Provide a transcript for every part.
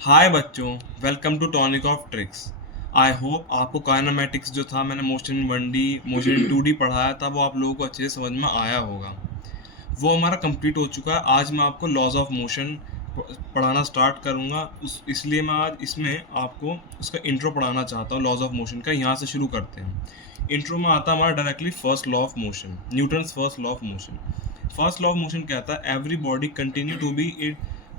हाय बच्चों, welcome to tonic of tricks. I hope आपको kinematics जो था मैंने motion in 1D motion in 2D पढ़ाया था वो आप लोगों को अच्छे से समझ में आया होगा। वो हमारा कंप्लीट हो चुका है। आज मैं आपको लॉज ऑफ मोशन पढ़ाना स्टार्ट करूँगा। इसलिए मैं आज इसमें आपको उसका इंट्रो पढ़ाना चाहता हूँ। लॉज ऑफ मोशन का यहाँ से शुरू करते हैं। इंट्रो में आता है हमारा directly first law of motion, Newton's first law of motion. First law of motion कहता है every body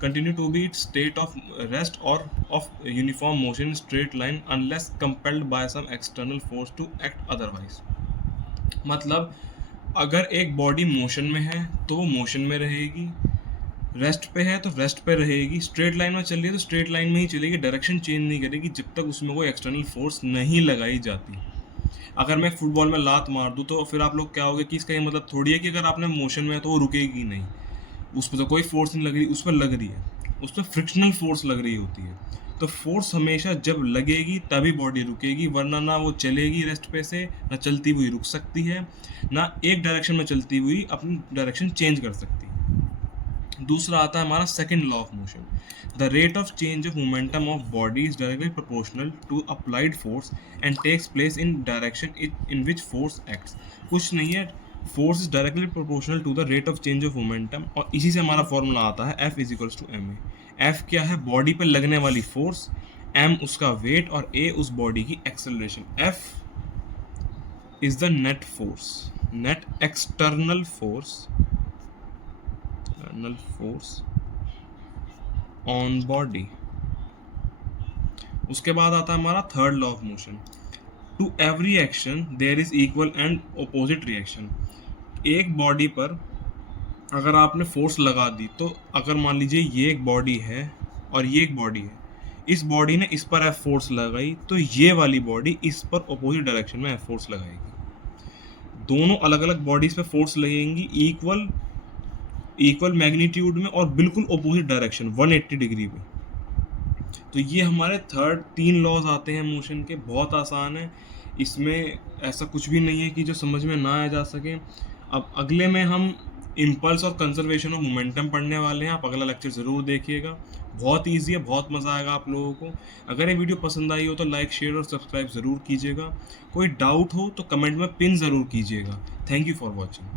continue to be its state of rest or of uniform motion in straight line unless compelled by some external force to act otherwise। मतलब अगर एक body motion में है तो वो motion में रहेगी, रेस्ट पे है तो रेस्ट पे रहेगी, स्ट्रेट लाइन में चल रही है तो स्ट्रेट लाइन में ही चलेगी, डायरेक्शन चेंज नहीं करेगी जब तक उसमें कोई एक्सटर्नल फोर्स नहीं लगाई जाती। अगर मैं फुटबॉल में लात मार दूँ तो फिर आप लोग क्या होगा कि इसका ये मतलब थोड़ी है कि अगर आपने मोशन में है तो वो रुकेगी नहीं। उस पर तो कोई फोर्स नहीं लग रही, उस पर लग रही है, उस पर फ्रिक्शनल फोर्स लग रही होती है। तो फोर्स हमेशा जब लगेगी तभी बॉडी रुकेगी, वरना ना वो चलेगी रेस्ट पे से, ना चलती हुई रुक सकती है, ना एक डायरेक्शन में चलती हुई अपनी डायरेक्शन चेंज कर सकती है। दूसरा आता है हमारा second law of motion. The rate of change of momentum of body is directly proportional to applied force and takes place in direction in which force acts. कुछ नहीं है, force is directly proportional to the rate of change of momentum, और इसी से हमारा formula आता है F is equals to m a. F क्या है? बॉडी पर लगने वाली फोर्स, एम उसका वेट और ए उस बॉडी की acceleration. F is the net force, net external force on body. उसके बाद आता है हमारा third law of motion. To every action there is equal and opposite reaction. एक बॉडी पर अगर आपने फोर्स लगा दी तो अगर मान लीजिए ये एक बॉडी है और ये एक बॉडी है, इस बॉडी ने इस पर एफ फोर्स लगाई तो ये वाली बॉडी इस पर अपोजिट डायरेक्शन में एफ फोर्स लगाएगी। दोनों अलग अलग बॉडीज पे फोर्स लगेंगी इक्वल मैग्नीट्यूड में और बिल्कुल अपोजिट डायरेक्शन 180 डिग्री में। तो ये हमारे तीन लॉज आते हैं मोशन के। बहुत आसान है, इसमें ऐसा कुछ भी नहीं है कि जो समझ में ना आ जा सके। अब अगले में हम इम्पल्स और कंजर्वेशन ऑफ मोमेंटम पढ़ने वाले हैं। आप अगला लेक्चर ज़रूर देखिएगा, बहुत ईजी है, बहुत मज़ा आएगा आप लोगों को। अगर ये वीडियो पसंद आई हो तो लाइक, शेयर और सब्सक्राइब ज़रूर कीजिएगा। कोई डाउट हो तो कमेंट में पिन ज़रूर कीजिएगा। Thank you for watching.